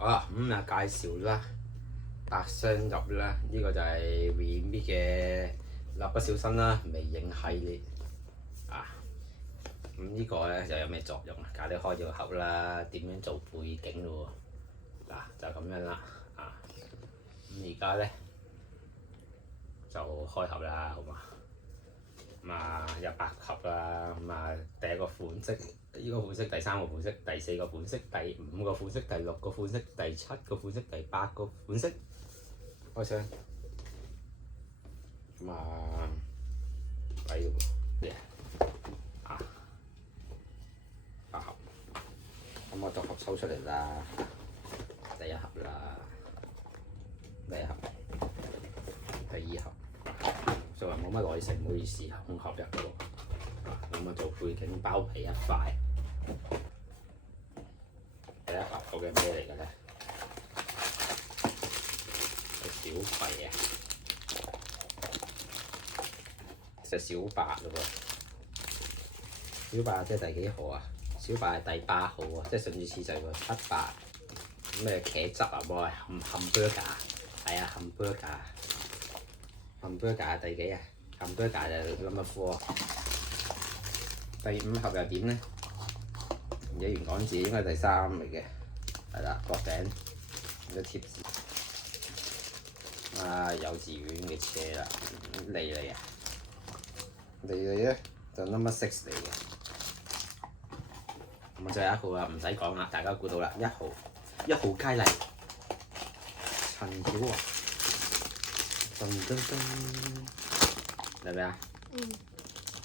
好啦，介紹啦，8箱入啦，呢個就係 Realme 嘅蠟筆小新啦，微型系列啊。呢個咧就有咩作用啊？假你開咗個盒啦，點樣做背景咯喎？就咁樣啦啊。而家咧就開盒啦，好嘛？有8盒啦，第一個款式，呢個款式，第3個款式，第4個款式，第5個款式，第6個款式，第7個款式，第8個款式，開箱。抵喎8盒，我獨盒抽出嚟啦，第1盒啦，第1盒，第2盒。就話冇乜耐性，唔好意思，空盒入嘅喎。做背景包皮一塊。第1盒究竟咩嚟嘅咧？係小白啊，隻小白嘞喎。小白即係第幾號啊？小白係第8號啊，即係順住次序喎，7、8。咩茄汁啊？冇係hamburger，係啊hamburger。hamburger 第幾啊 ？hamburger 就number 4。第5盒又點呢？寫完港字應該係第3嚟嘅，係啦，角餅有貼紙。幼稚園嘅車啦，莉莉啊，莉莉咧就 number 6嚟嘅。咁就係1號啦，唔使講啦，大家估到啦，1號佳麗，陳曉華。噔噔噔，嚟未啊？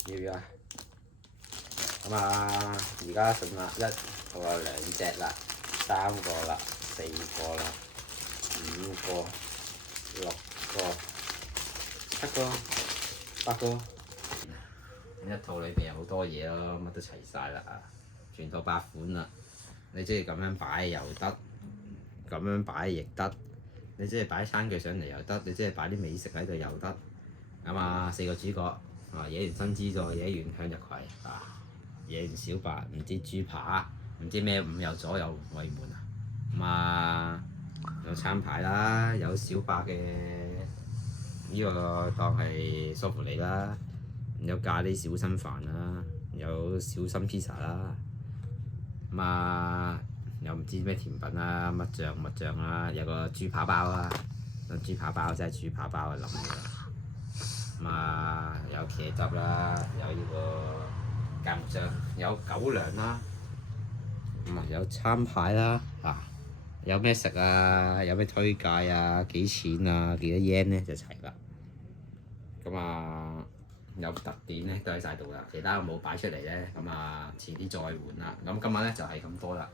要唔要啊？而家剩啦1個啦、2隻啦、3個啦、4個啦、5個、6個、7個、8個。一套裏邊有好多嘢咯，乜都齊晒啦，全套8款啦。你中意咁樣擺又得，咁樣擺亦得。你中意擺餐具上嚟又得，你中意擺啲美食喺度又得。4個主角野原新之助、野原向日葵野原小白，唔知豬扒，唔知咩5又左右衛門有餐牌啦，有小白嘅呢個當係梳芙梨啦，有咖喱小心飯啦，有小心披薩啦，又唔知咩甜品啦，乜醬啦，有個豬扒包啦，豬扒包真係豬扒包諗嘅。有茄汁啦，有呢個芥末醬，有狗糧啦，有餐牌啦，有咩食啊？有咩推介啊？幾錢啊？幾多 yen 咧就齊啦。有特典咧都喺晒度啦，其他冇擺出嚟咧，遲啲再換啦。今晚咧就係咁多啦。